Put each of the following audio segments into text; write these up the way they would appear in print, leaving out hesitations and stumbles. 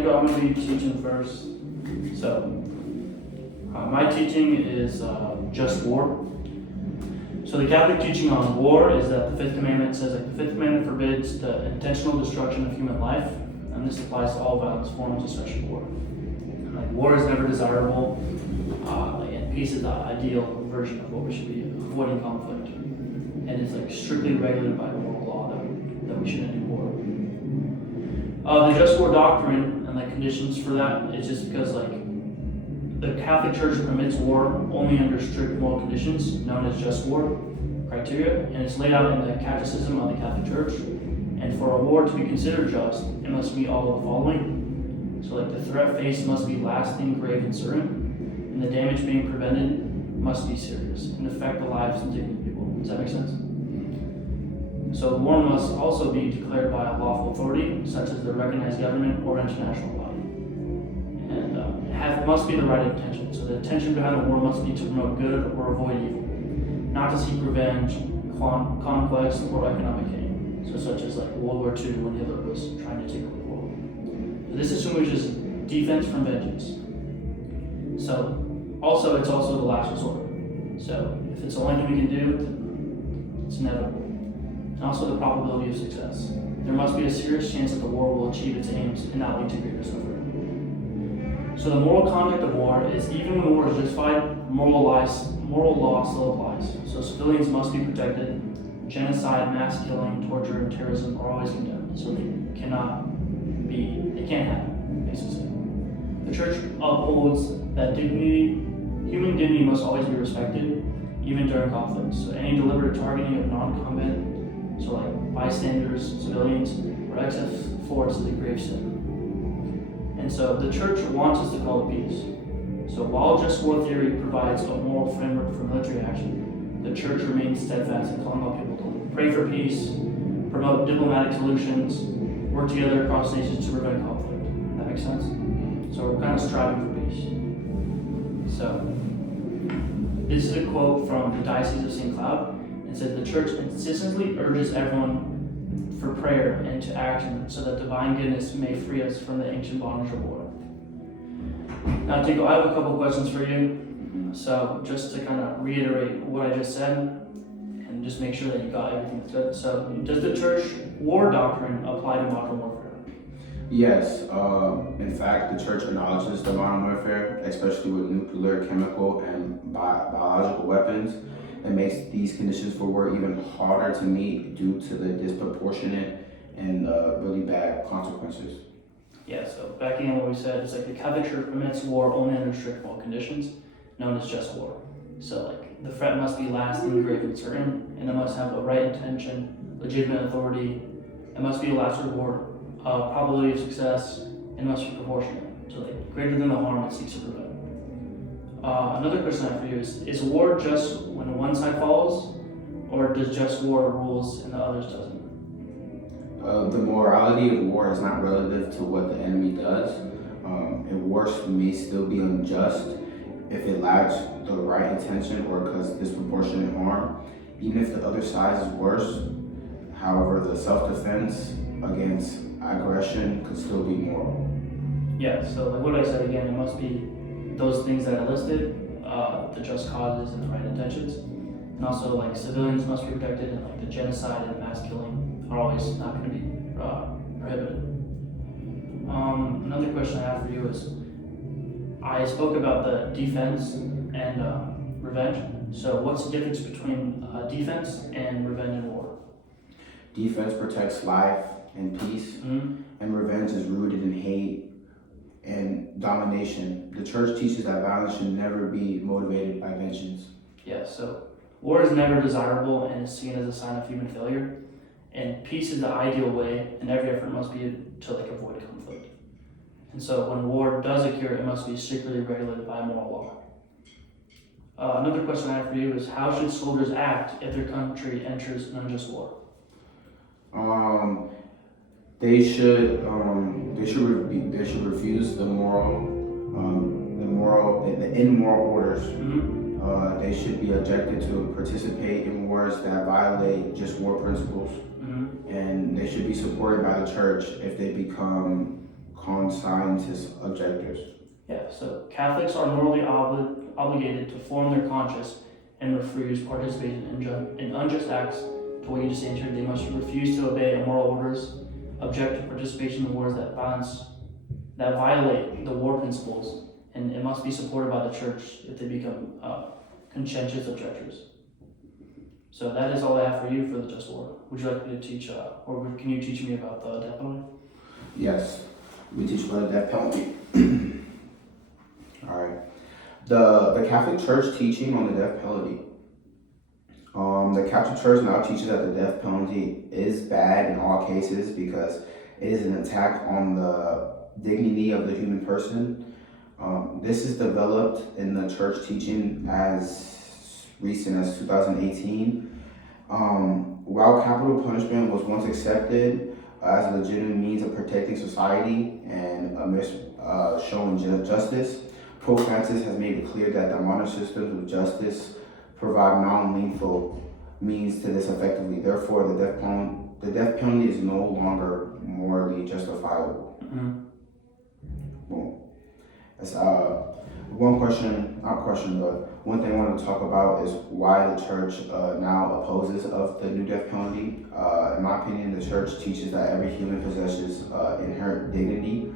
Tanko, I'm going to be teaching first. So, my teaching is just war. So the Catholic teaching on war is that the Fifth Commandment says the Fifth Commandment forbids the intentional destruction of human life, and this applies to all violence forms, especially war. War is never desirable, and peace is the ideal version of what we should be avoiding conflict, and it's strictly regulated by moral law that we shouldn't do war. The just war doctrine and conditions for that is just because the Catholic Church permits war only under strict moral conditions, known as just war criteria, and it's laid out in the Catechism of the Catholic Church. And for a war to be considered just, it must meet all of the following. So the threat faced must be lasting, grave, and certain, and the damage being prevented must be serious and affect the lives and dignity of people. Does that make sense? So the war must also be declared by a lawful authority, such as the recognized government or international body. And it must be the right intention. So the intention behind the war must be to promote good or avoid evil, not to seek revenge, conquest, or economic gain. So such as World War II when Hitler was trying to take over the world. So this assumes defense from vengeance. So it's also the last resort. So if it's the only thing we can do, then it's inevitable. And also the probability of success. There must be a serious chance that the war will achieve its aims and not lead to greater suffering. So the moral conduct of war is, even when war is justified, moral law still applies. So civilians must be protected. Genocide, mass killing, torture, and terrorism are always condemned. So they can't happen, basically. The Church upholds that human dignity must always be respected, even during conflicts. So any deliberate targeting of non-combatant, so bystanders, civilians, or excess force is a grave sin. And so the Church wants us to call it peace. So while just war theory provides a moral framework for military action, the Church remains steadfast in calling on people to pray for peace, promote diplomatic solutions, work together across nations to prevent conflict. That makes sense? So we're kind of striving for peace. So this is a quote from the Diocese of St. Cloud. It says, "The Church consistently urges everyone for prayer and to action so that divine goodness may free us from the ancient bondage of war." Now, Tanko, I have a couple questions for you. So just to kind of reiterate what I just said and just make sure that you got everything that's good. So does the Church war doctrine apply to modern warfare? Yes. In fact, the Church acknowledges the modern warfare, especially with nuclear, chemical, and biological weapons. It makes these conditions for war even harder to meet due to the disproportionate and really bad consequences. Yeah, so backing on what we said, it's the Catholic Church permits war only under strict moral conditions, known as just war. So the threat must be lasting, grave, and certain, and it must have the right intention, legitimate authority. It must be a last reward, probability of success, and must be proportionate. So greater than the harm it seeks to prevent. Another question I have for you is war just when one side falls, or does just war rules and the others doesn't? The morality of war is not relative to what the enemy does. A war may still be unjust if it lacks the right intention or causes disproportionate harm, even if the other side is worse. However, the self-defense against aggression could still be moral. Yeah, so what I said again, it must be those things that I listed, the just causes and the right intentions. And also civilians must be protected, and the genocide and mass killing are always not going to be prohibited. Another question I have for you is, I spoke about the defense and revenge. So what's the difference between defense and revenge in war? Defense protects life and peace, and revenge is rooted in hate and domination. The Church teaches that violence should never be motivated by vengeance. Yeah, so war is never desirable and is seen as a sign of human failure. And peace is the ideal way, and every effort must be to avoid conflict. And so when war does occur, it must be strictly regulated by moral law. Another question I have for you is, how should soldiers act if their country enters an unjust war? They should refuse the immoral orders. They should be objected to participate in wars that violate just war principles, and they should be supported by the Church if they become conscientious objectors. Yeah, so Catholics are morally obligated to form their conscience and refuse participation in unjust acts. To what you just answered, they must refuse to obey immoral orders, object to participation in wars that violate the war principles, and it must be supported by the church if they become conscientious objectors. So that is all I have for you for the just war. Would you like me to teach, can you teach me about the death penalty? Yes, we teach about the death penalty. All right. The Catholic Church teaching on the death penalty. The Catholic Church now teaches that the death penalty is bad in all cases because it is an attack on the dignity of the human person. This is developed in the church teaching as recent as 2018. While capital punishment was once accepted as a legitimate means of protecting society and showing justice, Pope Francis has made it clear that the modern systems of justice provide non-lethal means to this effectively. Therefore, the death penalty is no longer morally justifiable. Mm-hmm. Boom. That's one thing I wanted to talk about is why the church now opposes of the new death penalty. In my opinion, the church teaches that every human possesses inherent dignity.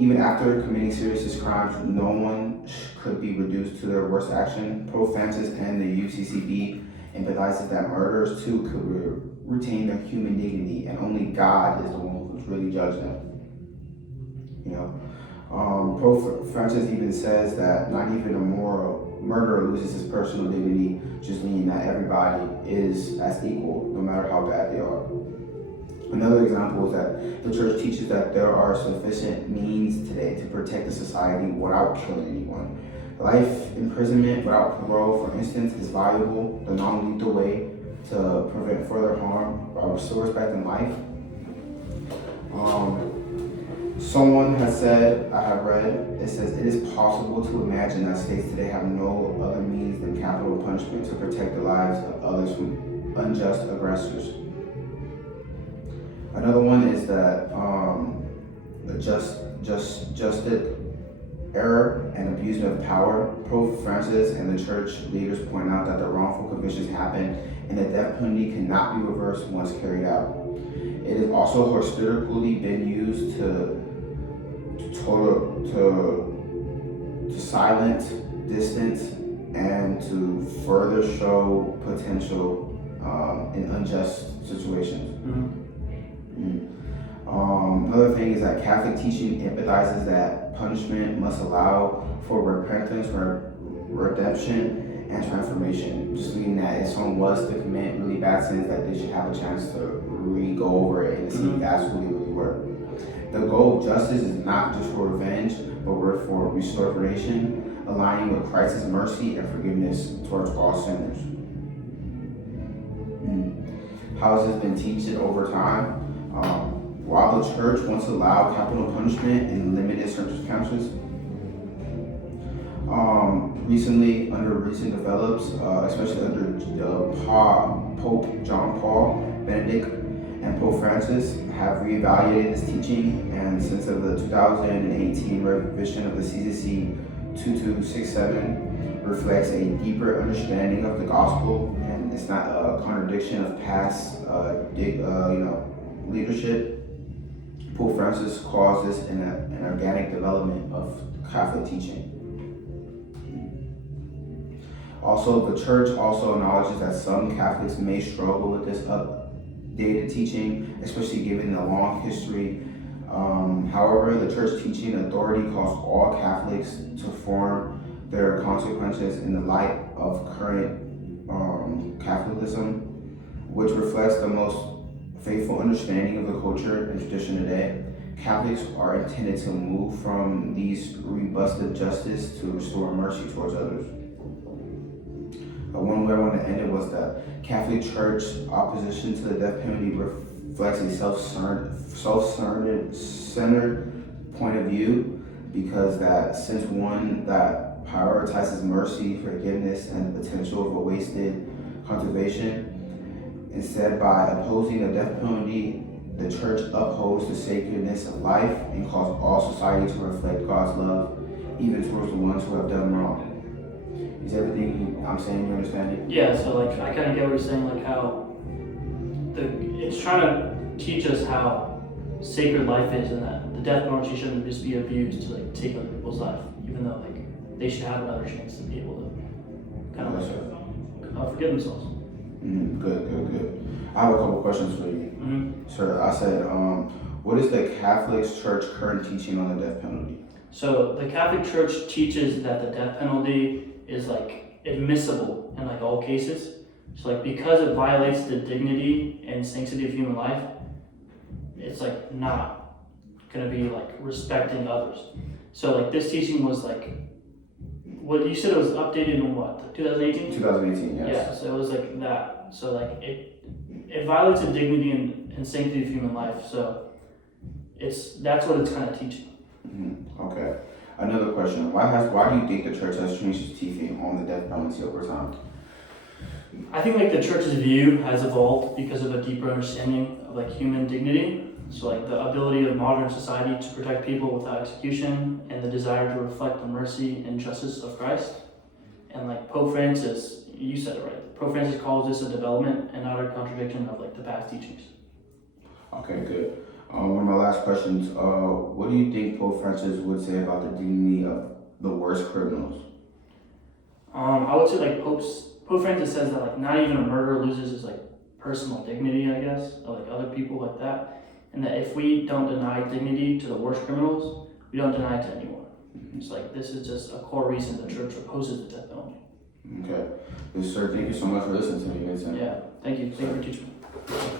Even after committing serious crimes, no one could be reduced to their worst action. Pope Francis and the UCCB empathizes that murderers too could retain their human dignity, and only God is the one who's really judged them. You know, Pope Francis even says that not even a moral murderer loses his personal dignity, just meaning that everybody is as equal, no matter how bad they are. Another example is that the church teaches that there are sufficient means today to protect the society without killing anyone. Life imprisonment without parole, for instance, is valuable, the non-lethal way to prevent further harm by restoring life. Someone has said, I have read, it says, it is possible to imagine that states today have no other means than capital punishment to protect the lives of others from unjust aggressors. Another one is that justice, error, and abusement of power. Pope Francis and the church leaders point out that the wrongful convictions happen and the death penalty cannot be reversed once carried out. It has also historically been used to silence, distance, and to further show potential in unjust situations. Another thing is that Catholic teaching empathizes that punishment must allow for repentance, redemption, and transformation. Just meaning that if someone was to commit really bad sins, that they should have a chance to go over it and see if that's who they really were. The goal of justice is not just for revenge, but for restoration, aligning with Christ's mercy and forgiveness towards all sinners. How has this been taught over time? While the church once allowed capital punishment in limited circumstances, recently, under recent develops, especially under Pope John Paul, Benedict, and Pope Francis, have reevaluated this teaching, and since the 2018 revision of the CCC 2267 reflects a deeper understanding of the gospel, and it's not a contradiction of past leadership. Pope Francis calls this an organic development of Catholic teaching. Also, the church also acknowledges that some Catholics may struggle with this updated teaching, especially given the long history. However, the church teaching authority calls all Catholics to form their consequences in the light of current Catholicism, which reflects the most faithful understanding of the culture and tradition today. Catholics are intended to move from these rebusted justice to restore mercy towards others. One way I want to end it was that Catholic Church opposition to the death penalty reflects a self-centered point of view, because that since one that prioritizes mercy, forgiveness, and the potential of a wasted conservation, instead by opposing the death penalty, the church upholds the sacredness of life and calls all society to reflect God's love, even towards the ones who have done wrong. Is everything I'm saying you understand it? Yeah, so like I kind of get what you're saying, like how it's trying to teach us how sacred life is, and that the death penalty shouldn't just be abused to like take other people's life, even though like they should have another chance to be able to kind of forgive themselves. Good. I have a couple questions for you. Sir, I said, what is the Catholic Church current teaching on the death penalty? So the Catholic Church teaches that the death penalty is like admissible in like all cases. So like because it violates the dignity and sanctity of human life, it's like not gonna be like respecting others. So like this teaching was like, what you said it was updated in what, 2018? 2018, yes. Yeah, so it was like that. So like it violates the dignity and sanctity of human life. So that's what it's kind of teaching. Okay. Another question. Why do you think the church has changed its teaching on the death penalty over time? I think like the church's view has evolved because of a deeper understanding of like human dignity. So like the ability of modern society to protect people without execution, and the desire to reflect the mercy and justice of Christ. And like Pope Francis, you said it right. Pope Francis calls this a development and not a contradiction of like the past teachings. Okay, good. One of my last questions. What do you think Pope Francis would say about the dignity of the worst criminals? I would say like Pope Francis says that like not even a murderer loses his like personal dignity, I guess, or like other people like that. And that if we don't deny dignity to the worst criminals, we don't deny it to anyone. It's like this is just a core reason the church opposes the death penalty. Okay. Yes, sir. Thank you so much for listening to me, Vincent. Yeah, thank you. Thank you for teaching me.